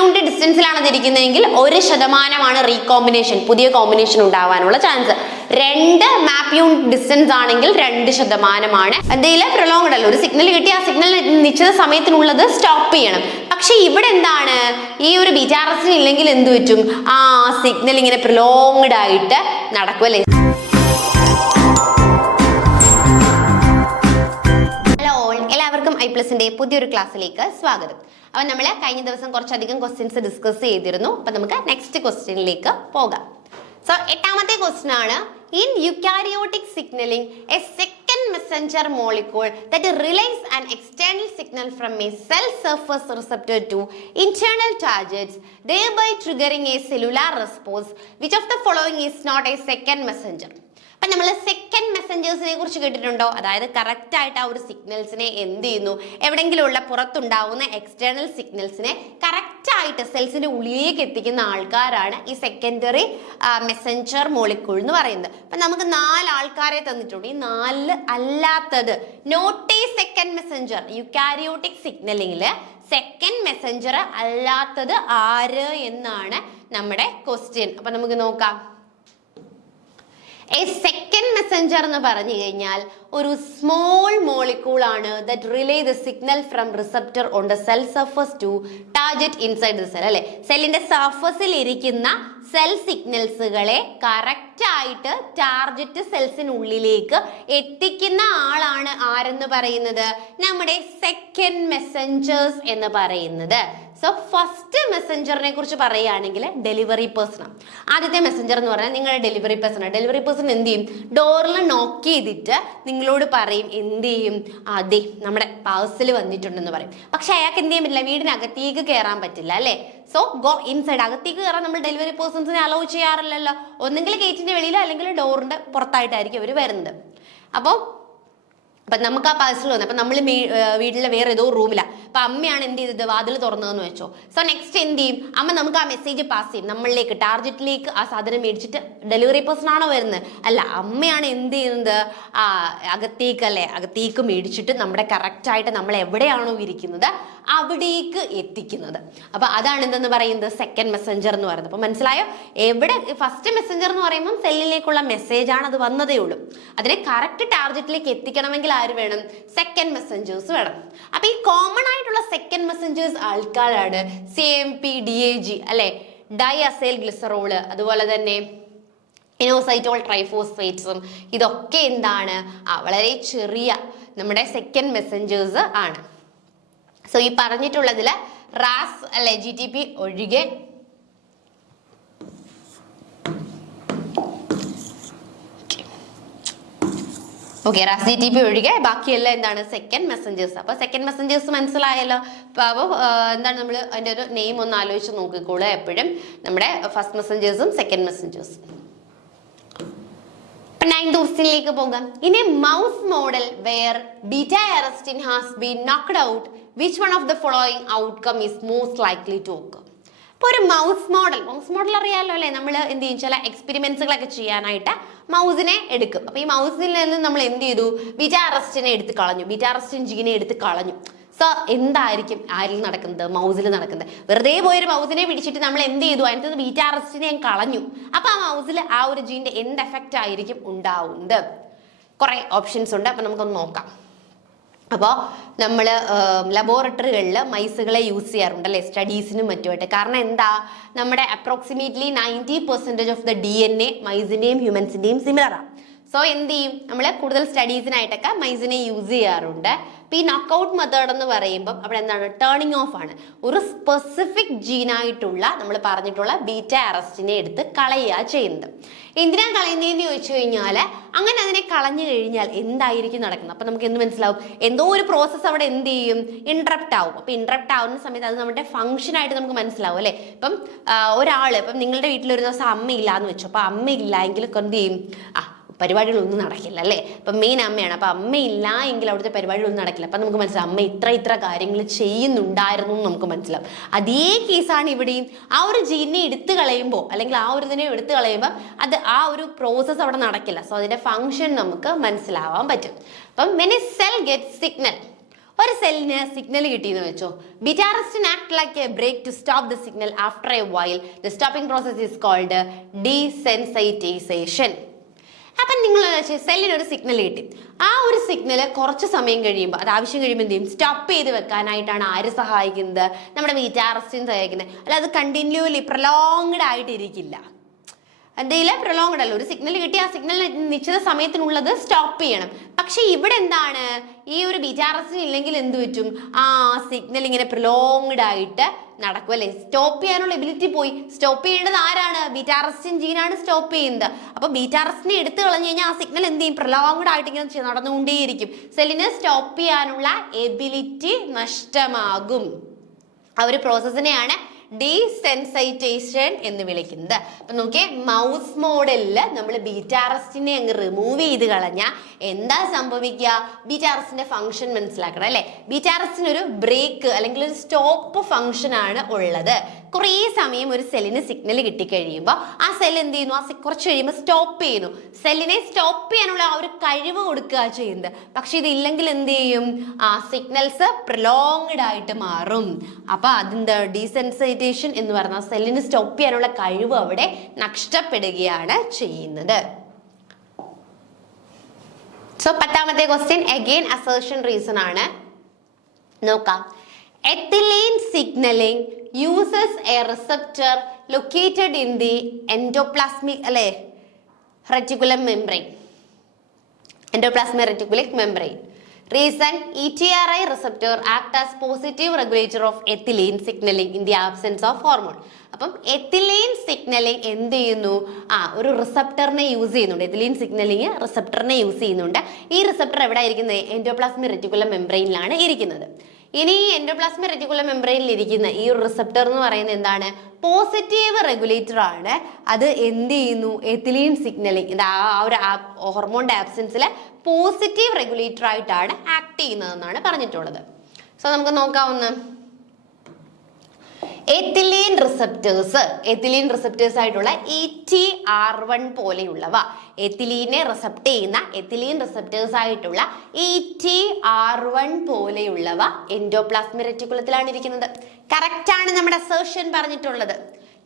Unit ഡിസ്റ്റൻസിലാണ് തിരിക്കുന്നതെങ്കിൽ 1% recombination, പുതിയ combination ഉണ്ടാവാനുള്ള chance. 2 മാപ്പ് unit distance ആണെങ്കിൽ 2%. എന്തെങ്കിലും പ്രൊലോങ്ഡ് അല്ല, ഒരു സിഗ്നൽ കിട്ടി ആ സിഗ്നൽ നിശ്ചിത സമയത്തിനുള്ളത് സ്റ്റോപ്പ് ചെയ്യണം. പക്ഷെ ഇവിടെ എന്താണ്, ഈ ഒരു ബീറ്റാ അറസ്റ്റിന് ഇല്ലെങ്കിൽ എന്ത് പറ്റും, ആ സിഗ്നൽ ഇങ്ങനെ പ്രൊലോങ്ഡ് ആയിട്ട് നടക്കുമല്ലേ. ഐപ്ലസിന്റെ പുതിയൊരു ക്ലാസ്സിലേക്ക് സ്വാഗതം. അപ്പൊ നമ്മൾ കഴിഞ്ഞ ദിവസം കുറച്ചധികം ക്വസ്റ്റ്യൻസ് ഡിസ്കസ് ചെയ്തിരുന്നു. അപ്പൊ നമുക്ക് നെക്സ്റ്റ് ക്വസ്റ്റ്യനിലേക്ക് പോകാം. സോ 8ാമത്തെ ക്വസ്റ്റ്യൻ ആണ്, in eukaryotic signalling a second messenger molecule that release an external signal from a cell surface receptor to internal targets thereby triggering a cellular response, which of the following is not a second messenger? അപ്പൊ നമ്മൾ second മെസ്സഞ്ചേഴ്സിനെ കുറിച്ച് കേട്ടിട്ടുണ്ടോ? അതായത് correct ആയിട്ട് ആ ഒരു സിഗ്നൽസിനെ എന്ത് ചെയ്യുന്നു, എവിടെയെങ്കിലും ഉള്ള പുറത്തുണ്ടാവുന്ന എക്സ്റ്റേണൽ സിഗ്നൽസിനെ കറക്റ്റ് ആയിട്ട് സെൽസിന്റെ ഉള്ളിലേക്ക് എത്തിക്കുന്ന ആൾക്കാരാണ് ഈ സെക്കൻഡറി മെസ്സഞ്ചർ മോളിക്യൂൾ എന്ന് പറയുന്നത്. അപ്പൊ നമുക്ക് 4 ആൾക്കാരെ തന്നിട്ടുണ്ട്. ഈ 4 അല്ലാത്തത് not a second messenger, eukaryotic സിഗ്നലിംഗില് സെക്കൻഡ് മെസ്സഞ്ചർ അല്ലാത്തത് ആര് എന്നാണ് നമ്മുടെ ക്വസ്റ്റ്യൻ. അപ്പൊ നമുക്ക് നോക്കാം. എ സെക്കൻഡ് മെസ്സഞ്ചർ എന്ന് പറഞ്ഞു കഴിഞ്ഞാൽ ഒരു സ്മോൾ മോളിക്യൂൾ ആണ് that relay the signal from receptor on the cell surface to target inside the cell. അല്ലെ, സെല്ലിന്റെ സർഫസിൽ ഇരിക്കുന്ന സെൽ സിഗ്നൽസുകളെ കറക്റ്റ് ആയിട്ട് ടാർഗറ്റ് സെൽസിനുള്ളിലേക്ക് എത്തിക്കുന്ന ആളാണ് ആരെന്ന് പറയുന്നത്, നമ്മുടെ സെക്കൻഡ് മെസ്സഞ്ചേഴ്സ് എന്ന് പറയുന്നത്. സോ ഫസ്റ്റ് മെസ്സഞ്ചറിനെ കുറിച്ച് പറയുകയാണെങ്കിൽ ഡെലിവറി പേഴ്സൺ. ആദ്യത്തെ മെസ്സഞ്ചർ എന്ന് പറഞ്ഞാൽ നിങ്ങളുടെ ഡെലിവറി പേഴ്സൺ. ഡെലിവറി പേഴ്സൺ എന്ത് ചെയ്യും, ഡോറിൽ നോക്ക് ചെയ്തിട്ട് നിങ്ങളോട് പറയും, എന്ത് ചെയ്യും, അതെ നമ്മുടെ പാഴ്സൽ വന്നിട്ടുണ്ടെന്ന് പറയും. പക്ഷെ അയാൾക്ക് എന്ത് ചെയ്യാൻ പറ്റില്ല, വീടിനകത്തേക്ക് കയറാൻ പറ്റില്ല അല്ലേ. സോ ഗോ ഇൻസൈഡ്, അകത്തേക്ക് കയറാൻ നമ്മൾ ഡെലിവറി പേഴ്സൺസിനെ അലോ ചെയ്യാറില്ലല്ലോ. ഒന്നെങ്കിൽ ഗേറ്റിന്റെ വെളിയിലോ അല്ലെങ്കിൽ ഡോറിന്റെ പുറത്തായിട്ടായിരിക്കും അവർ വരുന്നത്. അപ്പോൾ നമുക്ക് ആ പാഴ്സൽ വന്നു. അപ്പൊ നമ്മൾ വീട്ടിലെ വേറെ ഏതോ റൂമില്ല. അപ്പൊ അമ്മയാണ് എന്ത് ചെയ്തത്, വാതിൽ തുറന്നതെന്ന് വെച്ചോ. സോ നെക്സ്റ്റ് എന്ത് ചെയ്യും, അമ്മ നമുക്ക് ആ മെസ്സേജ് പാസ് ചെയ്യും നമ്മളിലേക്ക്, ടാർഗറ്റിലേക്ക് ആ സാധനം മേടിച്ചിട്ട്. ഡെലിവറി പേഴ്സൺ ആണോ വരുന്നത്? അല്ല, അമ്മയാണ് എന്ത് ചെയ്യുന്നത്, ആ അകത്തേക്ക് മേടിച്ചിട്ട് നമ്മുടെ കറക്റ്റ് ആയിട്ട് നമ്മൾ എവിടെയാണോ ഇരിക്കുന്നത് അവിടേക്ക് എത്തിക്കുന്നത്. അപ്പൊ അതാണ് എന്തെന്ന് പറയുന്നത്, സെക്കൻഡ് മെസ്സഞ്ചർ എന്ന് പറയുന്നത്. അപ്പൊ മനസ്സിലായോ? എവിടെ ഫസ്റ്റ് മെസ്സഞ്ചർ എന്ന് പറയുമ്പോൾ സെല്ലിലേക്കുള്ള മെസ്സേജ് ആണ്, അത് വന്നതേ ഉള്ളൂ. അതിനെ കറക്റ്റ് ടാർഗറ്റിലേക്ക് എത്തിക്കണമെങ്കിൽ ആര് വേണം, സെക്കൻഡ് മെസ്സഞ്ചേഴ്സ് വേണം. അപ്പൊ ഈ കോമൺ ആയിട്ടുള്ള സെക്കൻഡ് മെസ്സഞ്ചേഴ്സ് ആൾക്കാരാണ് CMP, DAG അല്ലെ, ഡൈ അസൈൽ ഗ്ലിസറോള്, അതുപോലെ തന്നെ ഇനോസൈറ്റോൾ ട്രൈഫോസ്ഫേറ്റ്സും. ഇതൊക്കെ എന്താണ്, വളരെ ചെറിയ നമ്മുടെ സെക്കൻഡ് മെസ്സഞ്ചേഴ്സ് ആണ്. സോ ഈ പറഞ്ഞിട്ടുള്ളതിൽ റാസ് അല്ലെ GTP ഒഴികെ റാസ് GTP ഒഴികെ ബാക്കിയെല്ലാം എന്താണ്, സെക്കൻഡ് മെസ്സഞ്ചേഴ്സ്. അപ്പൊ സെക്കൻഡ് മെസ്സഞ്ചേഴ്സ് മനസ്സിലായല്ലോ. അപ്പോൾ എന്താണ്, നമ്മൾ അതിന്റെ ഒരു നെയിം ഒന്ന് ആലോചിച്ച് നോക്കിക്കോളൂ എപ്പോഴും, നമ്മുടെ ഫസ്റ്റ് മെസ്സഞ്ചേഴ്സും സെക്കൻഡ് മെസ്സഞ്ചേഴ്സും. 9th ക്വസ്റ്റ്യനിലേക്ക് പോകാം. In a mouse model where beta arrestin has been knocked out, which one of the following outcome is most likely to occur? ഇപ്പോൾ ഒരു മൗസ് മോഡൽ അറിയാമല്ലോ അല്ലേ, നമ്മൾ എന്ത് ചെയ്യും, ചില എക്സ്പെരിമെന്റ്സുകളൊക്കെ ചെയ്യാനായിട്ട് മൗസിനെ എടുക്കും. അപ്പൊ ഈ മൗസിൽ നിന്ന് നമ്മൾ എന്ത് ചെയ്തു, ബീറ്റാ അറസ്റ്റിനെ എടുത്ത് കളഞ്ഞു, ബീറ്റാ അറസ്റ്റിൻ ജീനെ എടുത്ത് കളഞ്ഞു. സോ എന്തായിരിക്കും ആരിൽ നടക്കുന്നത്, മൗസിൽ നടക്കുന്നത്. വെറുതെ പോയൊരു മൗസിനെ പിടിച്ചിട്ട് നമ്മൾ എന്ത് ചെയ്തു, അതിനകത്ത് ബീറ്റാ അറസ്റ്റിനെ ഞാൻ കളഞ്ഞു. അപ്പൊ ആ മൗസിൽ ആ ഒരു ജീന്റെ എന്ത് എഫക്റ്റ് ആയിരിക്കും ഉണ്ടാവുന്നത്? കുറെ ഓപ്ഷൻസ് ഉണ്ട്. അപ്പൊ നമുക്കൊന്ന് നോക്കാം. അപ്പോൾ നമ്മൾ ലബോറട്ടറികളിൽ മൈസുകളെ യൂസ് ചെയ്യാറുണ്ട് അല്ലേ, സ്റ്റഡീസിനും മറ്റുമായിട്ട്. കാരണം എന്താ, നമ്മുടെ അപ്രോക്സിമേറ്റ്ലി 90% ഓഫ് ദ DNA മൈസിന്റെയും ഹ്യൂമൻസിന്റെയും സിമിലറാണ്. സോ എന്ത് ചെയ്യും, നമ്മൾ കൂടുതൽ സ്റ്റഡീസിനായിട്ടൊക്കെ മൈസിനെ യൂസ് ചെയ്യാറുണ്ട്. ഇപ്പൊ ഈ നോക്കൗട്ട് മെത്തേഡ് എന്ന് പറയുമ്പോൾ അവിടെ എന്താണ്, ടേണിംഗ് ഓഫ് ആണ്. ഒരു സ്പെസിഫിക് ജീനായിട്ടുള്ള നമ്മൾ പറഞ്ഞിട്ടുള്ള ബീറ്റാ അറസ്റ്റിനെ എടുത്ത് കളയുക ചെയ്യുന്നത്. എന്തിനാ കളയുന്നതെന്ന് ചോദിച്ചു കഴിഞ്ഞാൽ, അങ്ങനെ അതിനെ കളഞ്ഞു കഴിഞ്ഞാൽ എന്തായിരിക്കും നടക്കുന്നത്. അപ്പൊ നമുക്ക് എന്ത് മനസ്സിലാവും, എന്തോ ഒരു പ്രോസസ്സ് അവിടെ എന്ത് ചെയ്യും, ഇന്ററപ്റ്റ് ആവും. അപ്പൊ ഇന്ററപ്റ്റ് ആവുന്ന സമയത്ത് അത് നമ്മുടെ ഫംഗ്ഷൻ ആയിട്ട് നമുക്ക് മനസ്സിലാവും അല്ലെ. ഇപ്പം ഇപ്പം നിങ്ങളുടെ വീട്ടിൽ ഒരു ദിവസം അമ്മയില്ലാന്ന് വെച്ചു. അപ്പൊ അമ്മയില്ല എങ്കിൽ എന്ത് ചെയ്യും, പരിപാടികളൊന്നും നടക്കില്ല അല്ലേ. അപ്പം മെയിൻ അമ്മയാണ്. അപ്പം അമ്മയില്ല എങ്കിൽ അവിടുത്തെ പരിപാടികളൊന്നും നടക്കില്ല. അപ്പം നമുക്ക് മനസ്സിലാവും അമ്മ ഇത്ര കാര്യങ്ങൾ ചെയ്യുന്നുണ്ടായിരുന്നു എന്ന് നമുക്ക് മനസ്സിലാവും. അതേ കേസാണ് ഇവിടെയും. ആ ഒരു ജീനെ എടുത്തു കളയുമ്പോൾ അല്ലെങ്കിൽ ആ ഒരു ഇതിനെ എടുത്തു കളയുമ്പോൾ അത് ആ ഒരു പ്രോസസ്സ് അവിടെ നടക്കില്ല. സോ അതിന്റെ ഫംഗ്ഷൻ നമുക്ക് മനസ്സിലാവാൻ പറ്റും. അപ്പം when a cell gets signal, ഒരു സെല്ലിന് സിഗ്നൽ കിട്ടിയെന്ന് വെച്ചോ. Beta arrestin act like a brake to stop the signal after a while. The stopping process is called desensitization. അപ്പം നിങ്ങൾ സെല്ലിന് ഒരു സിഗ്നൽ കിട്ടി. ആ ഒരു സിഗ്നൽ കുറച്ച് സമയം കഴിയുമ്പോൾ, അത് ആവശ്യം കഴിയുമ്പോൾ എന്ത് ചെയ്യും, സ്റ്റോപ്പ് ചെയ്ത് വെക്കാനായിട്ടാണ് ആര് സഹായിക്കുന്നത്? നമ്മുടെ ബീറ്റ അറസ്റ്റിൻ സഹായിക്കുന്നത്. അല്ല, അത് കണ്ടിന്യൂലി പ്രൊലോങ്ഡ് ആയിട്ടിരിക്കില്ല. എന്തെങ്കിലും പ്രൊലോങ്ഡ് അല്ല, ഒരു സിഗ്നൽ കിട്ടി, ആ സിഗ്നൽ നിശ്ചിത സമയത്തിനുള്ളത് സ്റ്റോപ്പ് ചെയ്യണം. പക്ഷെ ഇവിടെ എന്താണ്, ഈ ഒരു ബീറ്റ അറസ്റ്റിൻ ഇല്ലെങ്കിൽ എന്ത് പറ്റും, ആ സിഗ്നൽ ഇങ്ങനെ പ്രൊലോങ്ഡ് ആയിട്ട് നടക്കും അല്ലെ. സ്റ്റോപ്പ് ചെയ്യാനുള്ള എബിലിറ്റി പോയി. സ്റ്റോപ്പ് ചെയ്യേണ്ടത് ആരാണ്? ബീറ്റ അറസ്റ്റിൻ ജീനാണ് സ്റ്റോപ്പ് ചെയ്യുന്നത്. അപ്പൊ ബീറ്റ അറസ്റ്റിനെ എടുത്തു കളഞ്ഞു കഴിഞ്ഞാൽ ആ സിഗ്നൽ എന്ത് ചെയ്യും, പ്രൊലോങ്ഡ് ആയിട്ട് ഇങ്ങനെ നടന്നുകൊണ്ടേയിരിക്കും. സെല്ലിന് സ്റ്റോപ്പ് ചെയ്യാനുള്ള എബിലിറ്റി നഷ്ടമാകും. ആ ഒരു പ്രോസസ്സിനെയാണ് ഡീസെൻസൈറ്റൈസേഷൻ എന്ന് വിളിക്കുന്നത്. അപ്പൊ നോക്കിയേ, മൗസ് മോഡലില് നമ്മൾ ബീറ്റ അറസ്റ്റിനെ അങ്ങ് റിമൂവ് ചെയ്ത് കളഞ്ഞാൽ എന്താ സംഭവിക്കുക? ബീറ്റ അറസ്റ്റിന്റെ ഫംഗ്ഷൻ മനസ്സിലാക്കണം അല്ലെ. ബീറ്റ അറസ്റ്റിന് ഒരു ബ്രേക്ക് അല്ലെങ്കിൽ ഒരു സ്റ്റോപ്പ് ഫംഗ്ഷൻ ആണ് ഉള്ളത്. കുറേ സമയം ഒരു സെല്ലിന് സിഗ്നൽ കിട്ടിക്കഴിയുമ്പോൾ ആ സെൽ എന്ത് ചെയ്യുന്നു, ആ കുറച്ച് കഴിയുമ്പോൾ സ്റ്റോപ്പ് ചെയ്യുന്നു. സെല്ലിനെ സ്റ്റോപ്പ് ചെയ്യാനുള്ള ആ ഒരു കഴിവ് കൊടുക്കുക ചെയ്യുന്നത്. പക്ഷെ ഇതില്ലെങ്കിൽ എന്ത് ചെയ്യും, ആ സിഗ്നൽസ് പ്രൊലോങ്ഡ് ആയിട്ട് മാറും. അപ്പൊ അതിന്റെ ഡീസെൻസൈറ്റേഷൻ എന്ന് പറഞ്ഞാൽ സെല്ലിന് സ്റ്റോപ്പ് ചെയ്യാനുള്ള കഴിവ് അവിടെ നഷ്ടപ്പെടുകയാണ് ചെയ്യുന്നത്. സോ 10ാമത്തെ ക്വസ്റ്റ്യൻ അഗെയിൻ അസേർഷൻ റീസൺ ആണ്. നോക്കാം. Ethylene signaling uses a receptor located in the endoplasmic reticulum membrane. Endoplasmic reticulum membrane. Reason: ETRI receptor act as positive regulator of ethylene signaling in the absence of hormone. അപ്പം ethylene signalling എന്ത് ചെയ്യുന്നു, ഒരു റിസപ്റ്ററിനെ use ചെയ്യുന്നുണ്ട്. Ethylene signalling റിസപ്റ്ററിനെ use ചെയ്യുന്നുണ്ട്. ഈ receptor എവിടെ ഇരിക്കുന്നത്? Endoplasmic reticulum മെംബ്രെയിനിലാണ് ഇരിക്കുന്നത്. ഇനി ഈ എൻഡോപ്ലാസ്മിക് റെറ്റിക്കുലം മെംബ്രെയിനിൽ ഇരിക്കുന്ന ഈ ഒരു റിസപ്റ്റർ എന്ന് പറയുന്നത് എന്താണ്? പോസിറ്റീവ് റെഗുലേറ്റർ ആണ്. അത് എന്ത് ചെയ്യുന്നു? എത്തിലീൻ സിഗ്നലിംഗ്, ആ ഒരു ഹോർമോണിന്റെ ആബ്സെൻസിൽ പോസിറ്റീവ് റെഗുലേറ്റർ ആയിട്ടാണ് ആക്ട് ചെയ്യുന്നതെന്നാണ് പറഞ്ഞിട്ടുള്ളത്. സോ നമുക്ക് നോക്കാവുന്ന എത്തിലീൻ റിസപ്റ്റേഴ്സ് ആയിട്ടുള്ള ETR1 പോലെയുള്ളവ, എത്തിലീനെ റിസപ്റ്റ് ചെയ്യുന്ന എത്തിലീൻ റിസപ്റ്റേഴ്സ് ആയിട്ടുള്ള ETR1 പോലെയുള്ളവ എൻഡോപ്ലാസ്മിക് റെറ്റിക്കുലത്തിലാണ് ഇരിക്കുന്നത്. കറക്റ്റ് ആണ് നമ്മുടെ അസേർഷൻ പറഞ്ഞിട്ടുള്ളത്.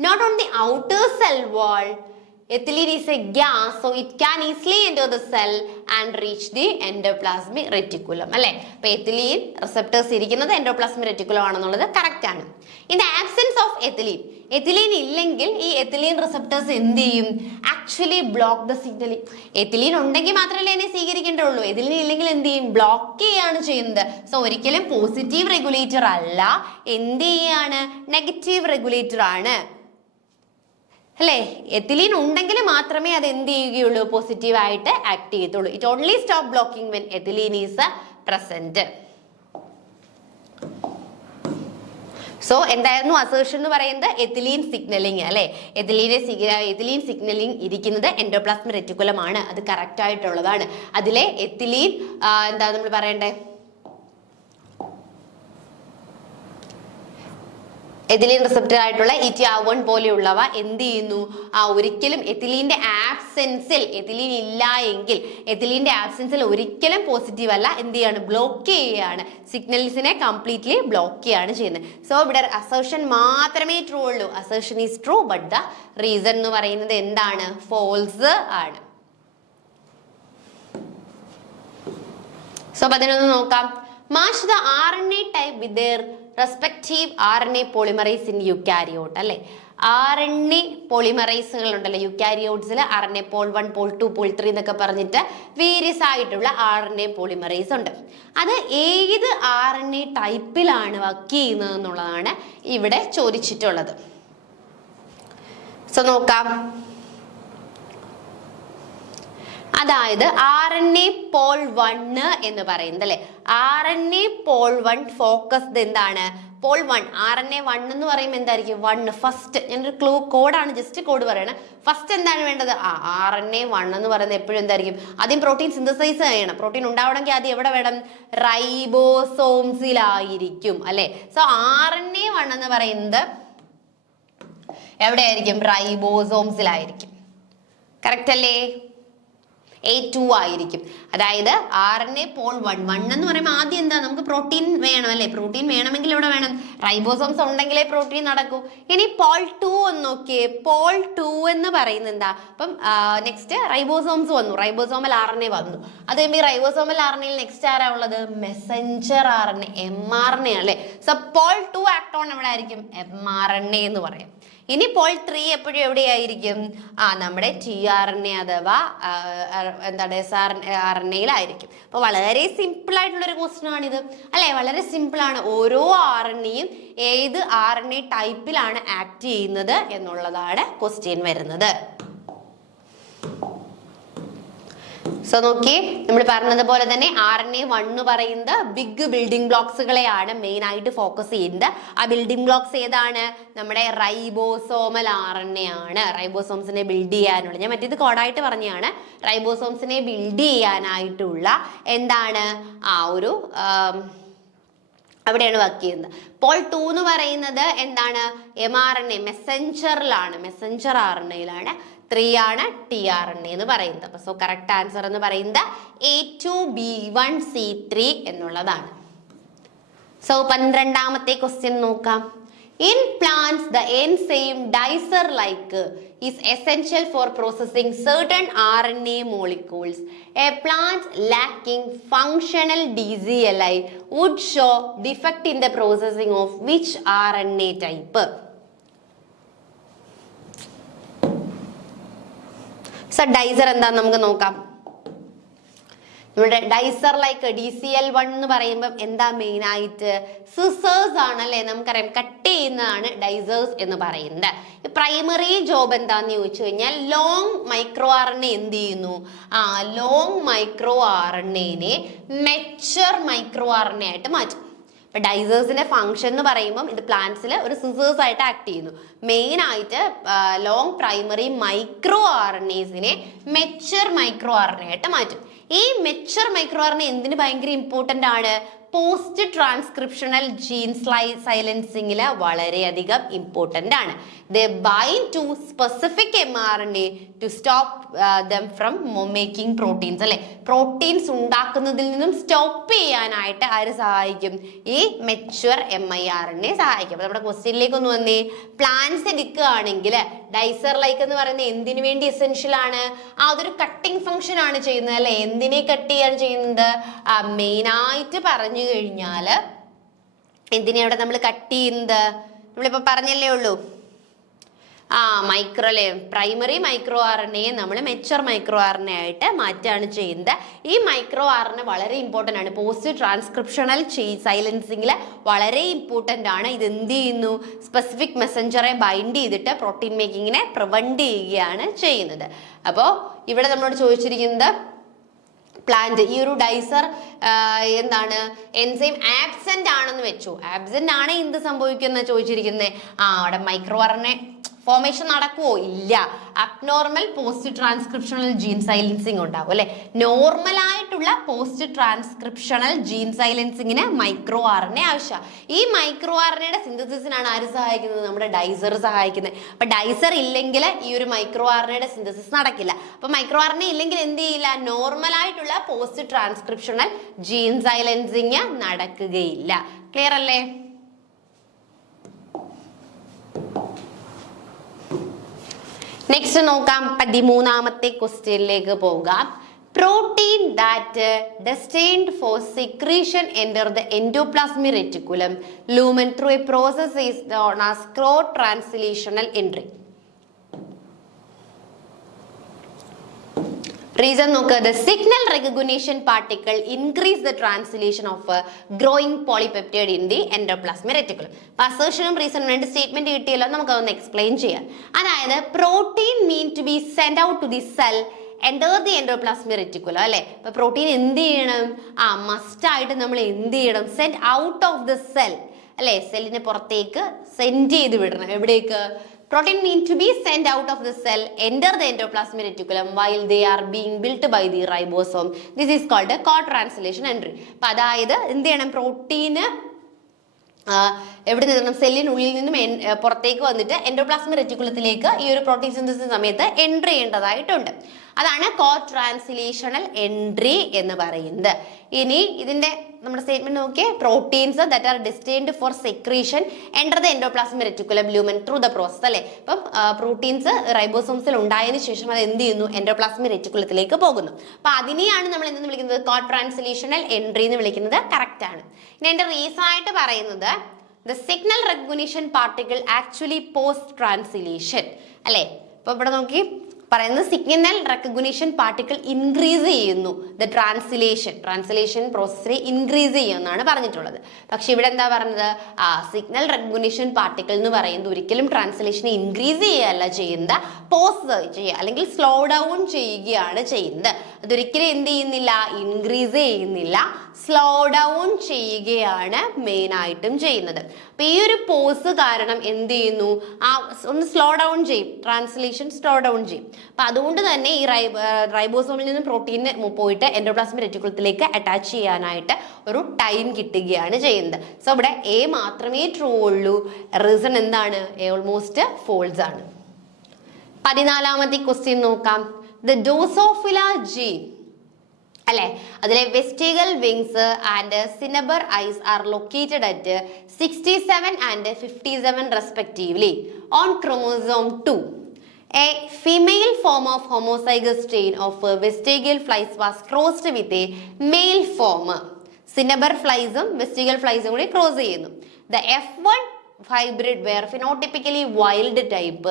Not on the outer cell wall, ethylene is a gas, so it can easily enter the cell and reach the endoplasmic reticulum. അല്ലെ, അപ്പൊ ethylene receptors ഇരിക്കുന്നത് endoplasmic reticulum ആണെന്നുള്ളത് correct ആണ്. In the absence of ethylene ഇല്ലെങ്കിൽ ഈ ethylene receptors എന്ത് ചെയ്യും? Actually block the signalling. Ethylene ഉണ്ടെങ്കിൽ മാത്രമല്ലേ എന്നെ സ്വീകരിക്കേണ്ടുള്ളൂ. എത്തിലീൻ ഇല്ലെങ്കിൽ എന്ത് ചെയ്യും? ബ്ലോക്ക് ചെയ്യാണ് ചെയ്യുന്നത്. സോ ഒരിക്കലും പോസിറ്റീവ് റെഗുലേറ്റർ അല്ല, എന്ത് ചെയ്യാണ്? നെഗറ്റീവ് റെഗുലേറ്റർ ആണ് അല്ലേ. എത്തിലീൻ ഉണ്ടെങ്കിൽ മാത്രമേ അത് എന്ത് ചെയ്യുകയുള്ളൂ? പോസിറ്റീവ് ആയിട്ട് ആക്ട് ചെയ്യത്തുള്ളൂ. It only stop blocking when ethylene is present. So എന്തായിരുന്നു അസേർഷൻ എന്ന് പറയുന്നത്? എത്തിലീൻ സിഗ്നലിംഗ് അല്ലെ. എത്തിലീൻ സിഗ്നലിംഗ് ഇരിക്കുന്നത് എൻഡോപ്ലാസ്മിക് റെറ്റിക്കുലം ആണ്. അത് കറക്റ്റ് ആയിട്ടുള്ളതാണ്. അതിലെ എത്തിലീൻ എന്താ നമ്മൾ പറയണ്ടേ? എത്തിലീൻ റിസപ്റ്റർ ആയിട്ടുള്ള ETR1 പോലെയുള്ളവ എന്ത് ചെയ്യുന്നു? ഒരിക്കലും എത്തിലീന്റെ ആബ്സെൻസിൽ, എത്തിലീൻ ഇല്ല എങ്കിൽ എത്തിലീന്റെ ആബ്സെൻസിൽ ഒരിക്കലും പോസിറ്റീവ് അല്ല, എന്ത് ചെയ്യാണ്? ബ്ലോക്ക് ചെയ്യുകയാണ്. സിഗ്നൽസിനെ കംപ്ലീറ്റ്ലി ബ്ലോക്ക് ചെയ്യാണ് ചെയ്യുന്നത്. സോ ഇവിടെ അസേർഷൻ മാത്രമേ ട്രൂ ഉള്ളൂ. Assertion is true but the reason എന്ന് പറയുന്നത് എന്താണ്? ഫോൾസ് ആണ്. സോ 11 നോക്കാം. Match the RNA type with their respective RNA polymerase in eukaryote അല്ലെ. RNA പോളിമറൈസുകൾ ഉണ്ടല്ലോ യുക്കാരിയോട്സിൽ. RNA പോൾ 1, പോൾ 2, പോൾ 3 എന്നൊക്കെ പറഞ്ഞിട്ട് വേരിയസ് ആയിട്ടുള്ള RNA പോളിമറൈസ് ഉണ്ട്. അത് ഏത് RNA ടൈപ്പിലാണ് വർക്ക് ചെയ്യുന്നത് എന്നുള്ളതാണ് ഇവിടെ ചോദിച്ചിട്ടുള്ളത്. സോ നോക്കാം. അതായത് RNA പോൾ 1 എന്ന് പറയുന്നത് അല്ലെ. RNA പോൾ 1 ഫോക്കസ്ഡ് എന്താണ്? പോൾ 1 RNA 1 എന്ന് പറയുമ്പോൾ എന്തായിരിക്കും? 1 ഫസ്റ്റ്. ഞാനൊരു കോഡാണ്, ജസ്റ്റ് കോഡ് പറയണം. ഫസ്റ്റ് എന്താണ് വേണ്ടത്? RNA 1 എന്ന് പറയുന്നത് എപ്പോഴും എന്തായിരിക്കും? ആദ്യം പ്രോട്ടീൻ സിന്തസൈസ് ചെയ്യണം. പ്രോട്ടീൻ ഉണ്ടാവണമെങ്കിൽ ആദ്യം എവിടെ വേണം? റൈബോസോംസിലായിരിക്കും അല്ലെ. സോ RNA 1 എന്ന് പറയുന്നത് എവിടെയായിരിക്കും? റൈബോസോംസിലായിരിക്കും. കറക്റ്റ് അല്ലേ? A2 ആയിരിക്കും. അതായത് RNA-Pol1 എന്ന് പറയുമ്പോൾ ആദ്യം എന്താ, നമുക്ക് പ്രോട്ടീൻ വേണം അല്ലെ, പ്രോട്ടീൻ വേണമെങ്കിൽ ഇവിടെ വേണം റൈബോസോംസ് ഉണ്ടെങ്കിലേ പ്രോട്ടീൻ നടക്കൂ. ഇനി Pol2 ഒന്ന് നോക്കിയേ, Pol2 എന്ന് പറയുന്നത് എന്താ, അപ്പം നെക്സ്റ്റ് റൈബോസോംസ് വന്നു, റൈബോസോമൽ RNA വന്നു. അത് കഴിയുമ്പോൾ ഈ റൈബോസോമൽ RNAയിൽ നെക്സ്റ്റ് ആരാ ഉള്ളത്, മെസഞ്ചർ RNA, mRNA അല്ലെ. സോ Pol2 ആക്ടോൺ എവിടെ ആയിരിക്കും, mRNA എന്ന് പറയാം. ഇനി Pol3 എപ്പോഴും എവിടെയായിരിക്കും, നമ്മുടെ tRNA അഥവാ എന്താണ് sRNAയിലായിരിക്കും. അപ്പൊ വളരെ സിമ്പിൾ ആയിട്ടുള്ള ഒരു ക്വസ്റ്റ്യൻ ആണിത് അല്ലെ, വളരെ സിമ്പിൾ ആണ്. ഓരോ RNAയും ഏത് RNA ടൈപ്പിലാണ് ആക്ട് ചെയ്യുന്നത് എന്നുള്ളതാണ് ക്വസ്റ്റ്യൻ വരുന്നത്. സോ നോക്കിയേ, നമ്മൾ പറഞ്ഞതുപോലെ തന്നെ RNA-1 എന്ന് പറയുന്നത് ബിഗ് ബിൽഡിംഗ് ബ്ലോക്സുകളെയാണ് മെയിൻ ആയിട്ട് ഫോക്കസ് ചെയ്യുന്നത്. ആ ബിൽഡിംഗ് ബ്ലോക്സ് ഏതാണ്, നമ്മുടെ റൈബോസോമൽ RNA ആണ്. റൈബോസോംസിനെ ബിൽഡ് ചെയ്യാനുള്ള, ഞാൻ മറ്റേത് കോഡായിട്ട് പറഞ്ഞതാണ്, റൈബോസോംസിനെ ബിൽഡ് ചെയ്യാനായിട്ടുള്ള എന്താണ് ഒരു അവിടെയാണ് വർക്ക് ചെയ്യുന്നത്. Pol2 എന്ന് പറയുന്നത് എന്താണ്, mRNA മെസ്സഞ്ചറിലാണ്, മെസ്സഞ്ചർ RNAയിലാണ്. 3 ആണ് tRNA എന്ന് പറയുന്നത്. അപ്പൊ സോ കറക്റ്റ് ആൻസർ എന്ന് പറയുന്നത് A2B1C3 എന്നുള്ളതാണ്. സോ 12ാമത്തെ ക്വസ്റ്റ്യൻ നോക്കാം. In plants, the enzyme dicer-like is essential for processing certain RNA molecules. A plant lacking functional DCLI would show defect in the processing of which RNA type? So, dicer എന്താന്ന് നമുക്ക് നോക്കാം. നമ്മുടെ dicer like DCL1 എന്ന് പറയുമ്പോൾ എന്താ main ആയിട്ട്, scissors ആണ് അല്ലെ, നമുക്കറിയാം കട്ട് ചെയ്യുന്നതാണ് ഡൈസേഴ്സ് എന്ന് പറയുന്നത്. പ്രൈമറി ജോബ് എന്താന്ന് ചോദിച്ചു കഴിഞ്ഞാൽ ലോങ് മൈക്രോ RNA എന്ത് ചെയ്യുന്നു, ലോങ് മൈക്രോ RNAനെ മെച്ചർ മൈക്രോ RNA ആയിട്ട് മാറ്റും. ഇപ്പൊ ഡൈസേഴ്സിന്റെ ഫംഗ്ഷൻ എന്ന് പറയുമ്പോൾ ഇത് പ്ലാന്റ്സിൽ ഒരു സിസേഴ്സ് ആയിട്ട് ആക്ട് ചെയ്യുന്നു. മെയിൻ ആയിട്ട് ലോങ് പ്രൈമറി മൈക്രോ RNAസിനെ മെച്ചർ മൈക്രോ RNA ആയിട്ട് മാറ്റും. ഈ മെച്ചർ മൈക്രോ RNA എന്തിന് ഭയങ്കര ഇമ്പോർട്ടന്റ് ആണ്, പോസ്റ്റ് ട്രാൻസ്ക്രിപ്ഷണൽ ജീൻ സൈലൻസിങ്ങില് വളരെയധികം ഇമ്പോർട്ടന്റ് ആണ്. They bind to specific mRNA to stop them from making proteins അല്ലെ, പ്രോട്ടീൻസ് ഉണ്ടാക്കുന്നതിൽ നിന്നും സ്റ്റോപ്പ് ചെയ്യാനായിട്ട് ആര് സഹായിക്കും, ഈ മെച്ചുവർ miRNA സഹായിക്കും. അപ്പൊ നമ്മുടെ ക്വസ്റ്റ്യനിലേക്ക് ഒന്ന് വന്നേ, പ്ലാന്റ്സ് എടുക്കുകയാണെങ്കിൽ ഡൈസർ ലൈക്ക് എന്ന് പറയുന്നത് എന്തിനു വേണ്ടി എസെൻഷ്യൽ ആണ്, അതൊരു കട്ടിംഗ് ഫംഗ്ഷൻ ആണ് ചെയ്യുന്നത് അല്ലെ. എന്തിനെ കട്ട് ചെയ്യാൻ ചെയ്യുന്നത്, മെയിൻ ആയിട്ട് പറഞ്ഞു കഴിഞ്ഞാല് എന്തിനാണ് നമ്മൾ കട്ട് ചെയ്യുന്നത്, നമ്മളിപ്പോ പറഞ്ഞല്ലേ ഉള്ളൂ, പ്രൈമറി മൈക്രോ RNA നമ്മൾ മെച്ചർ മൈക്രോ RNA ആയിട്ട് മാറ്റാണ് ചെയ്യുന്നത്. ഈ മൈക്രോ RNA വളരെ ഇമ്പോർട്ടന്റ് ആണ്, പോസ്റ്റ് ട്രാൻസ്ക്രിപ്ഷണൽ സൈലൻസിങ്ങിൽ വളരെ ഇമ്പോർട്ടന്റ് ആണ്. ഇത് എന്ത് ചെയ്യുന്നു, സ്പെസിഫിക് മെസ്സഞ്ചറെ ബൈൻഡ് ചെയ്തിട്ട് പ്രോട്ടീൻ മേക്കിങ്ങിനെ പ്രിവെന്റ് ചെയ്യുകയാണ് ചെയ്യുന്നത്. അപ്പോൾ ഇവിടെ നമ്മളോട് ചോദിച്ചിരിക്കുന്നത് പ്ലാന്റ് ഈ ഒരു ഡൈസർ എന്താണ് എൻസൈം ആബ്സെന്റ് ആണെന്ന് വെച്ചു, ആബ്സെന്റ് ആണ് എന്ത് സംഭവിക്കുന്ന ചോദിച്ചിരിക്കുന്നത്, അവിടെ മൈക്രോ RNA ഫോർമേഷൻ നടക്കുവോ, ഇല്ല. Abnormal post transcriptional gene silencing ഉണ്ടാവും അല്ലെ. നോർമൽ ആയിട്ടുള്ള പോസ്റ്റ് ട്രാൻസ്ക്രിപ്ഷണൽ ജീൻ സൈലൻസിങ്ങിന് മൈക്രോ RNA ആവശ്യമാണ്. ഈ മൈക്രോ RNAയുടെ സിന്തസിസിനാണ് ആര് സഹായിക്കുന്നത്, നമ്മുടെ ഡൈസർ സഹായിക്കുന്നത്. അപ്പൊ ഡൈസർ ഇല്ലെങ്കിൽ ഈ ഒരു മൈക്രോ RNAയുടെ സിന്തസിസ് നടക്കില്ല. അപ്പൊ മൈക്രോ RNA ഇല്ലെങ്കിൽ എന്ത് ചെയ്യില്ല, നോർമൽ ആയിട്ടുള്ള പോസ്റ്റ് ട്രാൻസ്ക്രിപ്ഷണൽ ജീൻ സൈലൻസിങ് നടക്കുകയില്ല. ക്ലിയർ അല്ലേ? നെക്സ്റ്റ് നോക്കാം, 13ാമത്തെ ക്വസ്റ്റ്യനിലേക്ക് പോകാം. Protein that destined for secretion enter the endoplasmic reticulum lumen through a process is known as co-translational entry. Reason നോക്കുക, the signal recognition particle increase the translation of a growing polypeptide in the endoplasmic reticulum. അസേർഷനും റീസണും രണ്ട് statement കിട്ടിയല്ലോ, നമുക്ക് അതൊന്ന് explain ചെയ്യാം. അതായത് protein mean to be send out to the cell enter the endoplasmic reticulum അല്ലെ. അപ്പൊ പ്രോട്ടീൻ എന്ത് ചെയ്യണം, മസ്റ്റ് ആയിട്ട് നമ്മൾ എന്ത് ചെയ്യണം, send out of the cell അല്ലെ, സെല്ലിനെ പുറത്തേക്ക് സെൻഡ് ചെയ്ത് വിടണം. എവിടേക്ക്, protein mean to be sent out of the cell, enter the endoplasmic reticulum while they are being built by the ribosome. This is called a co-translation entry. അപ്പൊ അതായത് എന്ത് ചെയ്യണം, പ്രോട്ടീന് എവിടെ നിന്നും സെല്ലിനുള്ളിൽ നിന്നും പുറത്തേക്ക് വന്നിട്ട് എൻഡോപ്ലാസ്മിക് റെറ്റിക്കുലത്തിലേക്ക് ഈ ഒരു പ്രോട്ടീൻ സിന്തസിസ് സമയത്ത് എൻട്രി ചെയ്യേണ്ടതായിട്ടുണ്ട്. അതാണ് കോ ട്രാൻസ്ലേഷണൽ എൻട്രി എന്ന് പറയുന്നത്. ഇനി ഇതിന്റെ നമ്മുടെ സ്റ്റേറ്റ്മെന്റ് നോക്കിയേ, proteins that are destined for secretion enter the endoplasmic reticulum lumen through the process അല്ലെ. അപ്പം പ്രോട്ടീൻസ് റൈബോസോംസിൽ ഉണ്ടായതിനു ശേഷം അത് എന്ത് ചെയ്യുന്നു, എൻഡോപ്ലാസ്മിക് റെറ്റിക്കുലത്തിലേക്ക് പോകുന്നു. അപ്പൊ അതിനെയാണ് നമ്മൾ എന്തെന്ന് വിളിക്കുന്നത്, കോ ട്രാൻസ്ലേഷണൽ എൻട്രി എന്ന് വിളിക്കുന്നത്. കറക്റ്റ് ആണ്. ഇനി എന്റെ റീസൺ ആയിട്ട് പറയുന്നത് the signal recognition particle actually post translation അല്ലെ. അപ്പൊ ഇവിടെ നോക്കി പറയുന്നത് സിഗ്നൽ റെക്കഗ്നിഷൻ പാർട്ടിക്കിൾ ഇൻക്രീസ് ചെയ്യുന്നു, ദ ട്രാൻസ്ലേഷൻ പ്രോസസ്സിനെ ഇൻക്രീസ് ചെയ്യുമെന്നാണ് പറഞ്ഞിട്ടുള്ളത്. പക്ഷെ ഇവിടെ എന്താ പറഞ്ഞത്, സിഗ്നൽ റെക്കഗ്നിഷൻ പാർട്ടിക്കിൾ എന്ന് പറയുന്നത് ഒരിക്കലും ട്രാൻസ്ലേഷനെ ഇൻക്രീസ് ചെയ്യുകയല്ല ചെയ്യുന്നത്, പോസ് ചെയ്യുക അല്ലെങ്കിൽ സ്ലോ ഡൗൺ ചെയ്യുകയാണ് ചെയ്യുന്നത്. അതൊരിക്കലും എന്ത് ചെയ്യുന്നില്ല, ഇൻക്രീസ് ചെയ്യുന്നില്ല, സ്ലോ ഡൗൺ ചെയ്യുകയാണ് മെയിൻ ആയിട്ടും ചെയ്യുന്നത്. അപ്പൊ ഈ ഒരു പോസ് കാരണം എന്ത് ചെയ്യുന്നു, ഒന്ന് സ്ലോ ഡൗൺ ചെയ്യും, ട്രാൻസ്ലേഷൻ സ്ലോ ഡൗൺ ചെയ്യും. അപ്പൊ അതുകൊണ്ട് തന്നെ ഈ റൈബോസോമിൽ നിന്ന് പ്രോട്ടീൻ പോയിട്ട് എൻഡോപ്ലാസ്മിക് റെറ്റിക്കുലത്തിലേക്ക് അറ്റാച്ച് ചെയ്യാനായിട്ട് ഒരു ടൈം കിട്ടുകയാണ് ചെയ്യുന്നത്. സോ ഇവിടെ എ മാത്രമേ ട്രൂ ഉള്ളൂ. റീസൺ എന്താണ്, ഓൾമോസ്റ്റ് ഫോൾസ് ആണ്. 14ാമത്തെ ക്വസ്റ്റ്യൻ നോക്കാം. ദ ഡ്രോസോഫില ജീൻ അല്ലെ, അതിലെ vestigial wings and cinnabar eyes are located at 67 and 57 respectively on chromosome 2. A female form of homozygous strain of vestigial flies was crossed with a male form. Cinnabar flies vestigial flies കൂടി cross ചെയ്യുന്നു. The F1 hybrid were phenotypically wild type.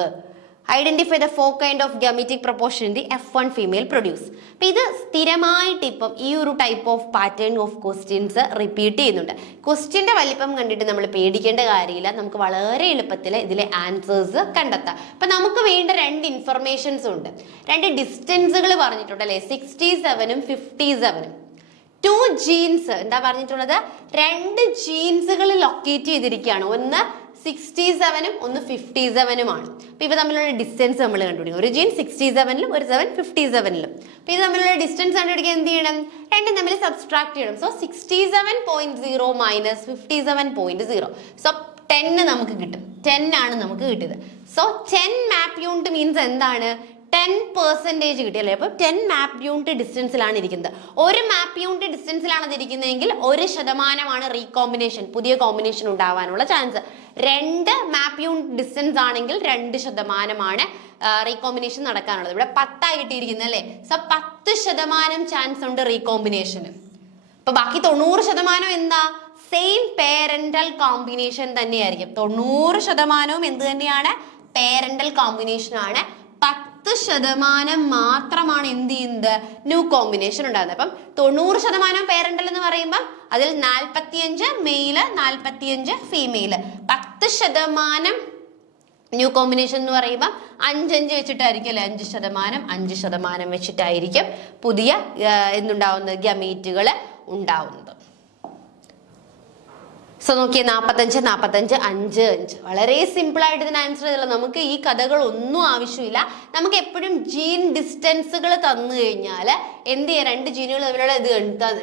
Identify the four kind of gametic proportion the F1 female produce. അപ്പൊ ഇത് സ്ഥിരമായിട്ട് ഇപ്പം ഈ ഒരു type of pattern of questions repeat ചെയ്യുന്നുണ്ട്. ക്വസ്റ്റ്യന്റെ വലിപ്പം കണ്ടിട്ട് നമ്മൾ പേടിക്കേണ്ട കാര്യമില്ല, നമുക്ക് വളരെ എളുപ്പത്തിൽ ഇതിലെ ആൻസേഴ്സ് കണ്ടെത്താം. അപ്പൊ നമുക്ക് വേണ്ട രണ്ട് ഇൻഫർമേഷൻസ് ഉണ്ട്, രണ്ട് ഡിസ്റ്റൻസുകൾ പറഞ്ഞിട്ടുണ്ട് അല്ലെ, 67 57. 2 ജീൻസ് എന്താ പറഞ്ഞിട്ടുള്ളത്, രണ്ട് ജീൻസുകൾ ലൊക്കേറ്റ് ചെയ്തിരിക്കുകയാണ്. ഒന്ന് 67 ഒന്ന് 57 ആണ്. അപ്പൊ ഇവ തമ്മിലുള്ള ഡിസ്റ്റൻസ് നമ്മൾ കണ്ടുപിടിക്കും. ഒരു ജീൻ 67 ഒരു 7 57. അപ്പൊ ഇത് തമ്മിലുള്ള ഡിസ്റ്റൻസ് കണ്ടുപിടിക്കാൻ എന്ത് ചെയ്യണം, രണ്ടും തമ്മിൽ സബ്സ്ട്രാക്ട് ചെയ്യണം. So 67.0 minus 57.0. സോ 10 നമുക്ക് കിട്ടും. 10 ആണ് നമുക്ക് കിട്ടിയത്. സോ 10 മാപ്പ് യൂണിറ്റ് മീൻസ് എന്താണ്, 10% കിട്ടിയല്ലേ. അപ്പൊ 10 മാപ്പ് യൂണിറ്റ് ഡിസ്റ്റൻസിലാണ് ഇരിക്കുന്നത്. ഒരു മാപ്പ് യൂണിറ്റ് ഡിസ്റ്റൻസിലാണ് അത് ഇരിക്കുന്നതെങ്കിൽ 1% റീകോമ്പിനേഷൻ, പുതിയ കോമ്പിനേഷൻ ഉണ്ടാവാനുള്ള ചാൻസ്. 2 മാപ്പ് യൂണിറ്റ് ഡിസ്റ്റൻസ് ആണെങ്കിൽ 2% റീകോമ്പിനേഷൻ നടക്കാനുള്ളത്. ഇവിടെ 10 കിട്ടിയിരിക്കുന്നത് അല്ലേ. സോ 10% ചാൻസ് ഉണ്ട് റീകോമ്പിനേഷന്. അപ്പൊ ബാക്കി 90% എന്താ, സെയിം പേരന്റൽ കോമ്പിനേഷൻ തന്നെയായിരിക്കും. 90% എന്ത് തന്നെയാണ്, പേരന്റൽ കോമ്പിനേഷൻ ആണ്. 10% മാത്രമാണ് എന്ത് ചെയ്യുന്നത്, ന്യൂ കോമ്പിനേഷൻ ഉണ്ടാകുന്നത്. അപ്പം 90% പേരന്റൽ എന്ന് പറയുമ്പോൾ അതിൽ 45 മെയില് 45 ഫീമെയില്. 10% ന്യൂ കോമ്പിനേഷൻ എന്ന് പറയുമ്പോൾ 5 വെച്ചിട്ടായിരിക്കും അല്ലെ, 5% വെച്ചിട്ടായിരിക്കും പുതിയ എന്തുണ്ടാവുന്നത്, ഗമീറ്റുകൾ ഉണ്ടാവുന്നത്. സോ നോക്കിയേ, 45 45 5 5. വളരെ സിമ്പിൾ ആയിട്ട് ഇതിന് ആൻസർ ചെയ്തല്ലോ. നമുക്ക് ഈ കഥകൾ ഒന്നും ആവശ്യമില്ല. നമുക്ക് എപ്പോഴും ജീൻ ഡിസ്റ്റൻസുകൾ തന്നു കഴിഞ്ഞാൽ എന്ത് ചെയ്യാം, രണ്ട് ജീനുകൾ തമ്മിലുള്ള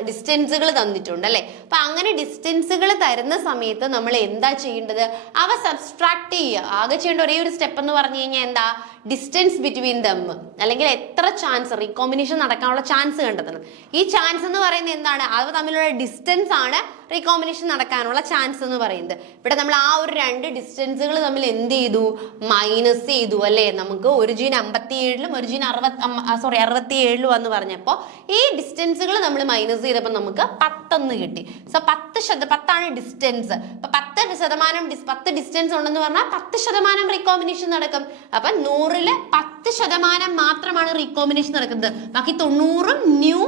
ഡിസ്റ്റൻസുകൾ തന്നിട്ടുണ്ട് അല്ലെ. അപ്പൊ അങ്ങനെ ഡിസ്റ്റൻസുകൾ തരുന്ന സമയത്ത് നമ്മൾ എന്താ ചെയ്യേണ്ടത്, അവ സബ്സ്ട്രാക്ട് ചെയ്യുക. ആകെ ചെയ്യേണ്ട ഒരേ ഒരു സ്റ്റെപ്പ് എന്ന് പറഞ്ഞു കഴിഞ്ഞാൽ എന്താ, ഡിസ്റ്റൻസ് ബിറ്റ്വീൻ ദം, അല്ലെങ്കിൽ എത്ര ചാൻസ് റീകോമ്പിനേഷൻ നടക്കാനുള്ള ചാൻസ് കണ്ടെത്തണം. ഈ ചാൻസ് എന്ന് പറയുന്നത് എന്താണ്, അവ തമ്മിലുള്ള ഡിസ്റ്റൻസ് ആണ് റീകോമ്പിനേഷൻ നടക്കാനുള്ള ചാൻസ് എന്ന് പറയുന്നത്. ഇവിടെ നമ്മൾ ആ ഒരു രണ്ട് ഡിസ്റ്റൻസുകൾ തമ്മിൽ എന്ത് ചെയ്തു, മൈനസ് ചെയ്തു അല്ലേ. നമുക്ക് ഒരു ജീൻ 57 ഒരു ജീൻ 67 എന്ന് പറഞ്ഞപ്പോൾ ഈ ഡിസ്റ്റൻസുകൾ നമ്മൾ മൈനസ് ചെയ്തപ്പോൾ നമുക്ക് 10 കിട്ടി. So 10% distance. അപ്പൊ 10% ഡിസ്റ്റൻസ് ഉണ്ടെന്ന് പറഞ്ഞാൽ 10% റീകോമ്പിനേഷൻ നടക്കും. അപ്പൊ 100-ല് 10% മാത്രമാണ് റീകോമ്പിനേഷൻ നടക്കുന്നത്. ബാക്കി 90 ന്യൂ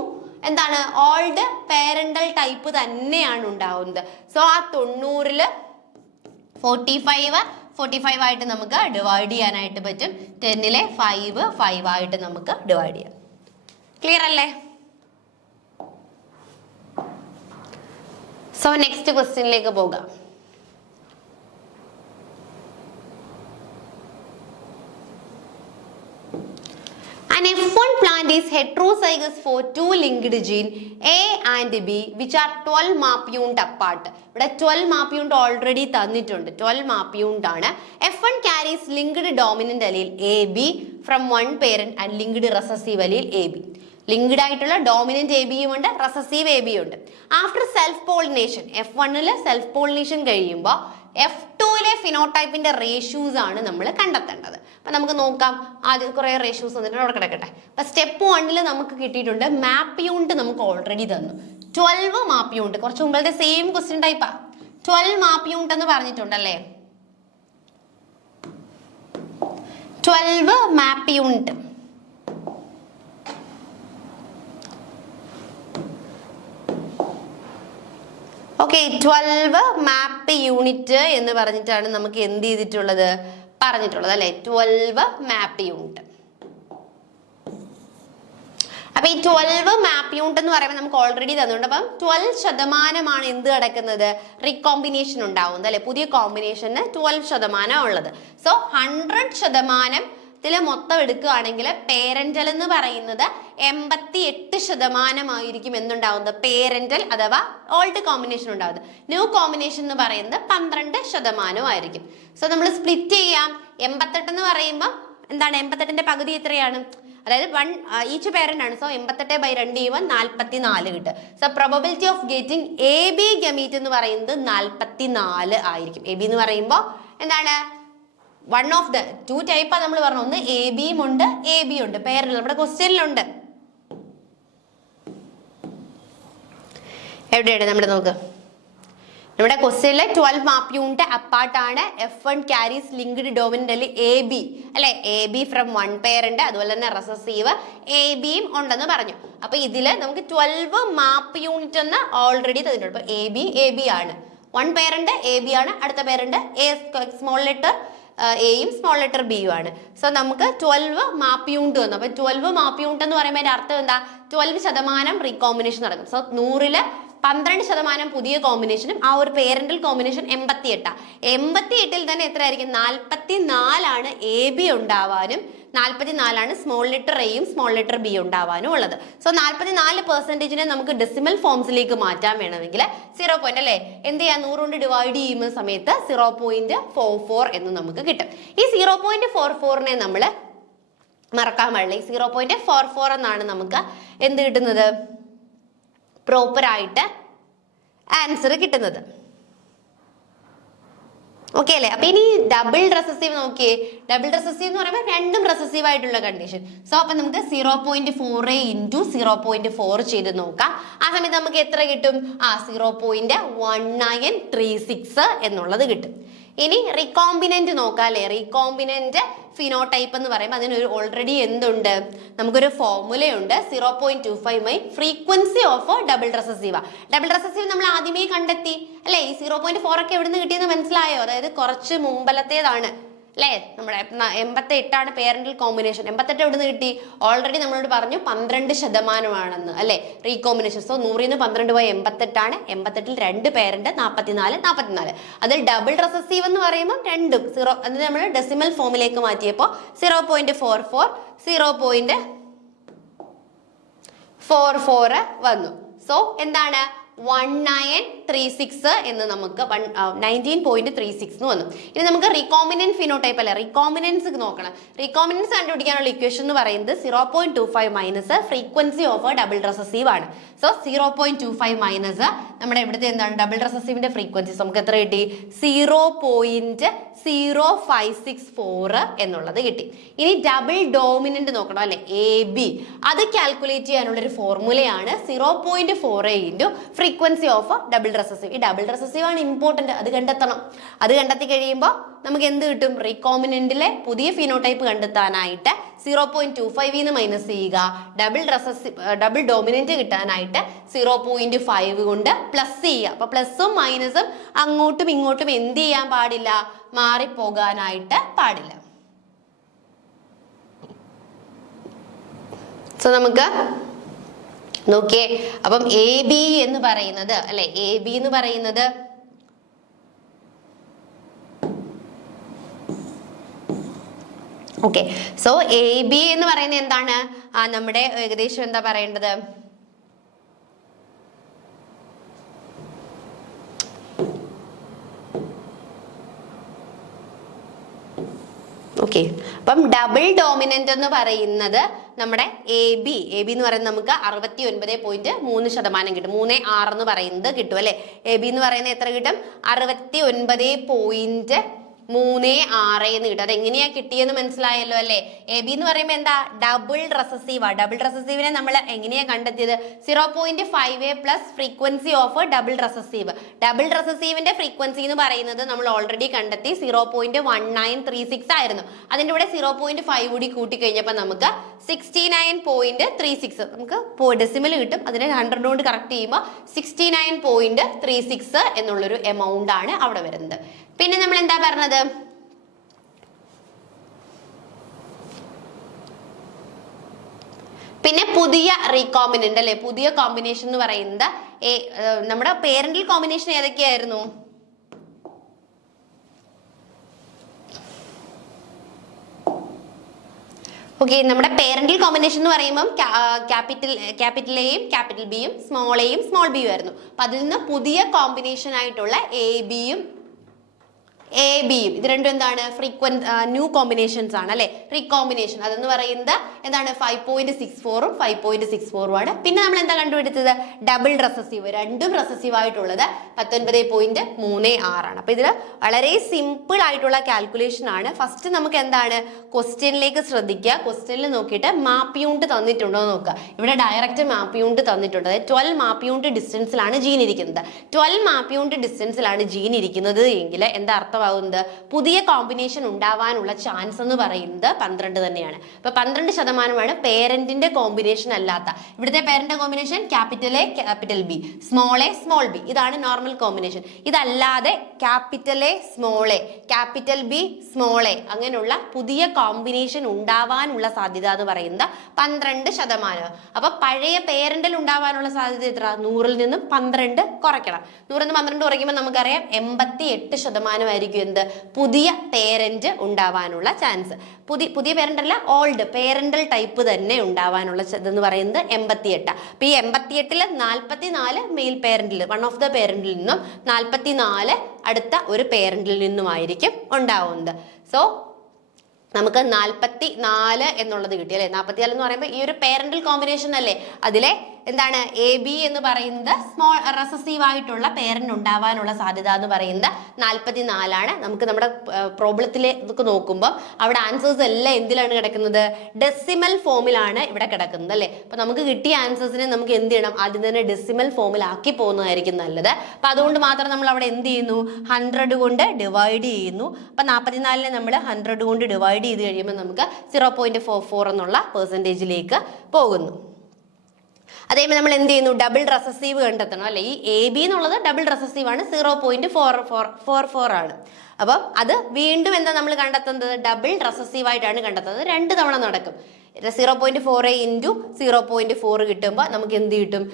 എന്താണ്, ഓൾഡ് പേരന്റൽ ടൈപ്പ് തന്നെയാണ് ഉണ്ടാവുന്നത്. സോ ആ 90-ല് 45 ആയിട്ട് നമുക്ക് ഡിവൈഡ് ചെയ്യാനായിട്ട് പറ്റും. 10-ലെ 5 ആയിട്ട് നമുക്ക് ഡിവൈഡ് ചെയ്യാം. ക്ലിയർ അല്ലേ? സോ നെക്സ്റ്റ് ക്വസ്റ്റ്യനിലേക്ക് പോകാം. An F1 plant is heterozygous for two linked gene A and B which are 12 map unit apart. ഇവിടെ 12 map unit ഓൾറെഡി തന്നിട്ടുണ്ട്. 12 map unit ആണ്. F1 carries linked dominant allele AB from one parent and linked recessive allele AB. Linked ആയിട്ടുള്ള dominant A ബിയും ഉണ്ട്, recessive A ബിയും ഉണ്ട്. After self pollination, F1 self pollination കഴിയുമ്പോൾ F2 ഫിനോടൈപ്പിന്റെ ratios ആണ് നമ്മൾ കണ്ടെത്തേണ്ടത്. അപ്പൊ നമുക്ക് നോക്കാം. ആദ്യം കുറെ റേഷ്യൂസ് വന്നിട്ട് അവിടെ കിടക്കട്ടെ. അപ്പൊ സ്റ്റെപ്പ് 1 നമുക്ക് കിട്ടിയിട്ടുണ്ട് മാപ്പ് യൂണിറ്റ് നമുക്ക് ഓൾറെഡി തന്നു. 12 മാപ്പ് യൂണിറ്റ് കുറച്ച് മുമ്പത്തെ സെയിം ക്വസ്റ്റ്യൻ ടൈപ്പാ. 12 മാപ്പ് യൂണിറ്റ് എന്ന് പറഞ്ഞിട്ടുണ്ടല്ലേ. 12 map unit. Okay, 12 map unit എന്ന് പറഞ്ഞിട്ടാണ് നമുക്ക് എന്ത് ചെയ്തിട്ടുള്ളത് പറഞ്ഞിട്ടുള്ളത് അല്ലെ. 12 മാപ്പ് യൂണിറ്റ്. അപ്പൊ ഈ 12 മാപ്പ് യൂണിറ്റ് എന്ന് പറയുമ്പോൾ നമുക്ക് ഓൾറെഡി തന്നുണ്ട്. അപ്പം 12% എന്ത് കിടക്കുന്നത്, റീകോമ്പിനേഷൻ ഉണ്ടാവുന്നത് അല്ലെ. പുതിയ കോമ്പിനേഷന് 12% ഉള്ളത്. സോ 100% മൊത്തം എടുക്കുകയാണെങ്കിൽ പേരന്റൽ എന്ന് പറയുന്നത് 88% എന്തുണ്ടാവുന്നത്, പേരന്റൽ അഥവാ ഓൾഡ് കോമ്പിനേഷൻ ഉണ്ടാവുന്നത്. ന്യൂ കോമ്പിനേഷൻ എന്ന് പറയുന്നത് 12% ആയിരിക്കും. സോ നമ്മൾ സ്പ്ലിറ്റ് ചെയ്യാം. 88 എന്ന് പറയുമ്പോൾ എന്താണ്, 88ന്റെ പകുതി എത്രയാണ്, അതായത് ഈച്ച് പേരന്റ് ആണ്. സോ 88/2 ചെയ്യുമ്പോൾ 44 കിട്ടും. So probability of getting A B gamete എന്ന് പറയുന്നത് 44 ആയിരിക്കും. എ ബി എന്ന് പറയുമ്പോൾ എന്താണ്, വൺ ഓഫ് ദ ടു ടൈപ്പാ നമ്മൾ പറഞ്ഞു. ഒന്ന് എ ബിയും ഉണ്ട്, എ ബി ഉണ്ട്, പേരന്റൽ നമ്മുടെ ക്വസ്റ്റ്യനിലുണ്ട്. എവിടെയാണ് നമ്മുടെ നോക്ക്, നമ്മുടെ ക്വസ്റ്റ്യനിലെ 12 മാപ്പ് യൂണിറ്റ് അപ്പാർട്ടാണ്. F1 carries linked dominant A B അല്ലെ. A B from one parent, അതുപോലെ തന്നെ റെസസീവ് എ ബിയും ഉണ്ടെന്ന് പറഞ്ഞു. അപ്പൊ ഇതില് നമുക്ക് 12 മാപ്പ് യൂണിറ്റ് എന്ന് ഓൾറെഡി തന്നിട്ടുണ്ട്. അപ്പൊ എ ബി ആണ്. വൺ പേരന്റ് എ ബി ആണ്, അടുത്ത പേരന്റ് സ്മോൾ ലെറ്റർ എയും സ്മോൾ ലെറ്റർ ബിയും ആണ്. സോ നമുക്ക് 12 മാപ്പ് യൂണിറ്റ് വന്നു. അപ്പൊ 12 മാപ്പ് യൂണിറ്റ് എന്ന് പറയുമ്പോൾ അതിന്റെ അർത്ഥം എന്താ, 12% റീകോമ്പിനേഷൻ നടക്കും. സോ 100-ല് 12% പുതിയ കോമ്പിനേഷനും ആ ഒരു പേരന്റൽ കോമ്പിനേഷൻ 88. 88-ൽ തന്നെ എത്ര ആയിരിക്കും, 44 എ ബി ഉണ്ടാവാനും 44 സ്മോൾ ലെറ്റർ എയും സ്മോൾ ലെറ്റർ ബി ഉണ്ടാവാനും ഉള്ളത്. സോ 44% നമുക്ക് ഡെസിമൽ ഫോംസിലേക്ക് മാറ്റാൻ വേണമെങ്കിൽ 0 പോയിന്റ് അല്ലെ എന്ത് ചെയ്യാം, 100 കൊണ്ട് ഡിവൈഡ് ചെയ്യുന്ന സമയത്ത് 0.44 എന്ന് നമുക്ക് കിട്ടും. ഈ 0.44 നമ്മൾ മറക്കാൻ പാടില്ല. ഈ 0.44 എന്നാണ് നമുക്ക് എന്ത് കിട്ടുന്നത്, പ്രോപ്പർ ആയിട്ട് ആൻസർ കിട്ടുന്നത്. ഓക്കെ അല്ലേ. അപ്പൊ ഇനി ഡബിൾ റെസസീവ് നോക്കിയേ. ഡബിൾ റെസസീവ് എന്ന് പറയുമ്പോൾ രണ്ടും റെസസീവ് ആയിട്ടുള്ള കണ്ടീഷൻ. സോ അപ്പൊ നമുക്ക് 0.4 ഇൻറ്റു 0.4 ചെയ്ത് നോക്കാം. ആ സമയത്ത് നമുക്ക് എത്ര കിട്ടും, 0.1936 എന്നുള്ളത് കിട്ടും. ഇനി റീകോമ്പിനന്റ് നോക്കാം അല്ലെ. റീകോമ്പിനന്റ് ഫിനോടൈപ്പ് എന്ന് പറയുമ്പോൾ അതിനൊരു ഓൾറെഡി എന്തുണ്ട്, നമുക്കൊരു ഫോർമുലയുണ്ട്. 0.25 frequency of double recessive. Double recessive നമ്മൾ ആദ്യമേ കണ്ടെത്തി അല്ലെ. ഈ 0.4 ഒക്കെ എവിടുന്ന് കിട്ടിയെന്ന് മനസ്സിലായോ, അതായത് കുറച്ച് മുമ്പലത്തേതാണ് അല്ലേ. നമ്മുടെ 88 പേരന്റൽ കോമ്പിനേഷൻ. 88 എവിടുന്ന് കിട്ടി, ഓൾറെഡി നമ്മളോട് പറഞ്ഞു 12% അല്ലെ റീകോമ്പിനേഷൻ. സോ 100-ന്ന് 12 പോയ 88. 88-ൽ 2 പേരന്റ് 44. അതിൽ ഡബിൾ റെസസീവ് എന്ന് പറയുമ്പോൾ രണ്ടും 0 അത് നമ്മൾ ഡെസിമൽ ഫോമിലേക്ക് മാറ്റിയപ്പോൾ 0.44 0.44 വന്നു. സോ എന്താണ്, 1936 എന്ന് നമുക്ക് 19.36 എന്ന് വന്നു. ഇനി നമുക്ക് റീകോമ്പിനന്റ് ഫിനോടൈപ്പ് അല്ലെ, റീകോമ്പിനൻസ് നോക്കണം. റീകോമ്പിനൻസ് കണ്ടുപിടിക്കാനുള്ള ഇക്വേഷൻ എന്ന് പറയുന്നത് 0.25 minus frequency of double recessive ആണ്. സോ 0.25 മൈനസ് നമ്മുടെ ഇവിടുത്തെ എന്താണ്, ഡബിൾ റെസസീവിന്റെ ഫ്രീക്വൻസി നമുക്ക് എത്ര കിട്ടി, 0.0564 എന്നുള്ളത് കിട്ടി. ഇനി ഡബിൾ ഡോമിനന്റ് നോക്കണം അല്ലെ, എ ബി. അത് കാൽക്കുലേറ്റ് ചെയ്യാനുള്ള ഒരു ഫോർമുലയാണ് 0.48 into frequency of double recessive. ഈ ഡബിൾ റെസസീവ് ആണ് ഇമ്പോർട്ടന്റ്, അത് കണ്ടെത്തണം. അത് കണ്ടെത്തി കഴിയുമ്പോൾ നമുക്ക് എന്ത് കിട്ടും, റീകോമ്പിനന്റിലെ പുതിയ ഫിനോടൈപ്പ് കണ്ടെത്താനായിട്ട് 0.25 മൈനസ് ചെയ്യുക, ഡബിൾ ഡോമിനന്റ് കിട്ടാനായിട്ട് 0.5 കൊണ്ട് പ്ലസ് ചെയ്യുക. അപ്പൊ പ്ലസും മൈനസും അങ്ങോട്ടും ഇങ്ങോട്ടും എന്ത് ചെയ്യാൻ പാടില്ല, മാറിപ്പോകാനായിട്ട് പാടില്ല. സോ നമുക്ക് നോക്കിയേ. അപ്പം എ ബി എന്ന് പറയുന്നത് അല്ലെ, എ ബി എന്ന് പറയുന്നത് ഓക്കെ, സോ എ ബി എന്ന് പറയുന്നത് എന്താണ്? നമ്മുടെ ഏകദേശം എന്താ പറയേണ്ടത്? ഓക്കെ, അപ്പം ഡബിൾ ഡോമിനന്റ് എന്ന് പറയുന്നത് നമ്മുടെ എ ബി എന്ന് പറയുന്നത് നമുക്ക് 69.3% കിട്ടും. 3.6 എന്ന് പറയുന്നത് കിട്ടും അല്ലെ. എ ബി എന്ന് പറയുന്നത് എത്ര കിട്ടും? 69.36 എന്ന് കിട്ടും. അതെങ്ങനെയാ കിട്ടിയെന്ന് മനസ്സിലായല്ലോ അല്ലെ. എ ബി എന്ന് പറയുമ്പോൾ എന്താ? Double recessive. ഡബിൾ റെസസീവിനെ നമ്മൾ എങ്ങനെയാ കണ്ടെത്തിയത്? 0.5 plus frequency of double recessive. Double റെസസീവിന്റെ ഫ്രീക്വൻസി എന്ന് പറയുന്നത് നമ്മൾ ഓൾറെഡി കണ്ടെത്തി 0.1936 ആയിരുന്നു. അതിന്റെ കൂടെ 0.5 കൂടി കൂട്ടി കഴിഞ്ഞപ്പോൾ നമുക്ക് 69.36 നമുക്ക് ഡെസിമൽ കിട്ടും. അതിനെ 100 കൊണ്ട് കറക്റ്റ് ചെയ്യുമ്പോൾ 69.36 എന്നുള്ളൊരു എമൗണ്ട് ആണ് അവിടെ വരുന്നത്. പിന്നെ നമ്മൾ എന്താ പറഞ്ഞത്? പിന്നെ പുതിയ റീകോമ്പിനന്റ് അല്ലെ, പുതിയ കോമ്പിനേഷൻ എന്ന് പറയുന്നത് നമ്മുടെ പേരന്റൽ കോമ്പിനേഷൻ ഏതൊക്കെയായിരുന്നു? ഓക്കെ, നമ്മുടെ പേരന്റൽ കോമ്പിനേഷൻ എന്ന് പറയുമ്പോൾ ക്യാപിറ്റൽ എയും ക്യാപിറ്റൽ ബിയും സ്മോൾ എയും സ്മോൾ ബിയും ആയിരുന്നു. അപ്പൊ അതിൽ നിന്ന് പുതിയ കോമ്പിനേഷൻ ആയിട്ടുള്ള എ ബിയും ഇത് രണ്ടും എന്താണ്? ന്യൂ കോമ്പിനേഷൻസ് ആണ് അല്ലെ, റീകോമ്പിനേഷൻ. അതെന്ന് പറയുന്നത് എന്താണ്? 5.64 5.64 ആണ്. പിന്നെ നമ്മൾ എന്താ കണ്ടുപിടിച്ചത്? Double recessive. രണ്ടും റെസസീവ് ആയിട്ടുള്ളത് 19.36 ആണ്. അപ്പൊ ഇതിൽ വളരെ സിമ്പിൾ ആയിട്ടുള്ള കാൽക്കുലേഷൻ ആണ്. ഫസ്റ്റ് നമുക്ക് എന്താണ്? ക്വസ്റ്റ്യനിലേക്ക് ശ്രദ്ധിക്കുക. ക്വസ്റ്റ്യനിൽ നോക്കിയിട്ട് മാപ്പ് യൂണിറ്റ് തന്നിട്ടുണ്ടോ എന്ന് നോക്കുക. ഇവിടെ ഡയറക്റ്റ് മാപ്പ് യൂണിറ്റ് തന്നിട്ടുണ്ട്. അതായത് 12 മാപ്പ് യൂണിറ്റ് ഡിസ്റ്റൻസിലാണ് ജീൻ ഇരിക്കുന്നത്. 12 മാപ്പ് യൂണിറ്റ് ഡിസ്റ്റൻസിലാണ് ജീൻ ഇരിക്കുന്നത് എങ്കിൽ എന്താ അർത്ഥം? പുതിയ കോമ്പിനേഷൻ ഉണ്ടാവാനുള്ള ചാൻസ് എന്ന് പറയുന്നത് 12 തന്നെയാണ്. അപ്പൊ 12% പേരന്റിന്റെ കോമ്പിനേഷൻ അല്ലാത്ത. ഇവിടുത്തെ parent combination capital A capital B, small A small B, ഇതാണ് നോർമൽ കോമ്പിനേഷൻ. ഇതല്ലാതെ capital A small A capital B small A അങ്ങനെയുള്ള പുതിയ കോമ്പിനേഷൻ ഉണ്ടാവാനുള്ള സാധ്യത എന്ന് പറയുന്നത് 12%. അപ്പൊ പഴയ പേരന്റിൽ ഉണ്ടാവാനുള്ള സാധ്യത എത്ര? 100ൽ നിന്നും 12 കുറയ്ക്കണം. 100ൽ നിന്ന് 12 കുറയ്ക്കുമ്പോൾ നമുക്കറിയാം 88% ആയിരിക്കും എന്ത്? പുതിയ പേരന്റ് ഉണ്ടാവാനുള്ള ചാൻസ്. പുതിയ പേരന്റ് അല്ല, ഓൾഡ് പേരന്റൽ ടൈപ്പ് തന്നെ ഉണ്ടാവാനുള്ള ഇതെന്ന് പറയുന്നത് 88. അപ്പൊ ഈ 88ൽ 44 മെയിൽ പേരന്റിൽ, വൺ ഓഫ് ദ പേരന്റിൽ നിന്നും 44 അടുത്ത ഒരു പേരന്റിൽ നിന്നുമായിരിക്കും ഉണ്ടാവുന്നത്. സോ നമുക്ക് 44 എന്നുള്ളത് കിട്ടി അല്ലെ. 44 എന്ന് പറയുമ്പോൾ ഈ ഒരു പേരന്റൽ കോമ്പിനേഷൻ അല്ലേ, അതിലെ എന്താണ്? എ ബി എന്ന് പറയുന്നത് സ്മോൾ റെസസീവ് ആയിട്ടുള്ള പേരന്റ് ഉണ്ടാവാനുള്ള സാധ്യത എന്ന് പറയുന്നത് 44 ആണ്. നമുക്ക് നമ്മുടെ പ്രോബ്ലത്തിലേക്ക് നോക്കുമ്പോൾ അവിടെ ആൻസേഴ്സ് എല്ലാം എന്തിലാണ് കിടക്കുന്നത്? ഡെസിമൽ ഫോമിലാണ് ഇവിടെ കിടക്കുന്നത് അല്ലെ. അപ്പൊ നമുക്ക് കിട്ടിയ ആൻസേഴ്സിനെ നമുക്ക് എന്ത് ചെയ്യണം? ആദ്യം തന്നെ ഡെസിമൽ ഫോമിലാക്കി പോകുന്നതായിരിക്കും നല്ലത്. അപ്പൊ അതുകൊണ്ട് മാത്രം നമ്മൾ അവിടെ എന്ത് ചെയ്യുന്നു? 100 കൊണ്ട് ഡിവൈഡ് ചെയ്യുന്നു. അപ്പൊ 44നെ നമ്മൾ 100 കൊണ്ട് ഡിവൈഡ് ചെയ്ത് കഴിയുമ്പോൾ നമുക്ക് 0.44 എന്നുള്ള പെർസെൻറ്റേജിലേക്ക് പോകുന്നു. അതേപോലെ നമ്മൾ എന്ത് ചെയ്യുന്നു? ഡബിൾ റെസസീവ് കണ്ടെത്തണം അല്ലെ. ഈ എ ബി എന്നുള്ളത് ഡബിൾ റെസസീവ് ആണ്, 0.44 ആണ്. അപ്പം അത് വീണ്ടും എന്താ നമ്മൾ കണ്ടെത്തുന്നത്? ഡബിൾ റെസസീവ് ആയിട്ടാണ് കണ്ടെത്തുന്നത്. 2 തവണ നടക്കും. 0.4 ഇൻറ്റു 0.4 കിട്ടുമ്പോൾ നമുക്ക് എന്ത് കിട്ടും?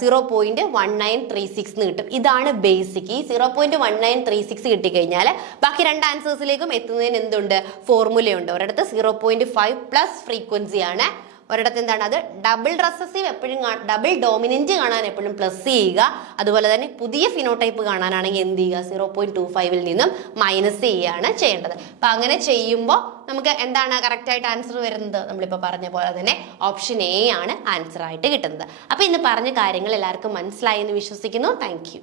0.1936 എന്ന് കിട്ടും. ഇതാണ് ബേസിക്. ഈ 0.1936 കിട്ടിക്കഴിഞ്ഞാൽ ബാക്കി 2 ആൻസേഴ്സിലേക്കും എത്തുന്നതിന് എന്തുണ്ട്? ഫോർമുലയുണ്ട്. ഒരിടത്ത് 0.5 പ്ലസ് ഫ്രീക്വൻസി ആണ്, ഒരിടത്ത് എന്താണ്? അത് ഡബിൾ റെസസീവ് എപ്പോഴും ഡബിൾ ഡോമിനന്റ് കാണാൻ എപ്പോഴും പ്ലസ് ചെയ്യുക. അതുപോലെ തന്നെ പുതിയ ഫിനോടൈപ്പ് കാണാനാണെങ്കിൽ എന്ത് ചെയ്യുക? 0.25ൽ നിന്നും മൈനസ് ചെയ്യുകയാണ് ചെയ്യേണ്ടത്. അപ്പൊ അങ്ങനെ ചെയ്യുമ്പോൾ നമുക്ക് എന്താണ് കറക്റ്റ് ആയിട്ട് ആൻസർ വരുന്നത്? നമ്മളിപ്പോൾ പറഞ്ഞ പോലെ തന്നെ ഓപ്ഷൻ എ ആണ് ആൻസർ ആയിട്ട് കിട്ടുന്നത്. അപ്പൊ ഇന്ന് പറഞ്ഞ കാര്യങ്ങൾ എല്ലാവർക്കും മനസ്സിലായി എന്ന് വിശ്വസിക്കുന്നു. Thank you.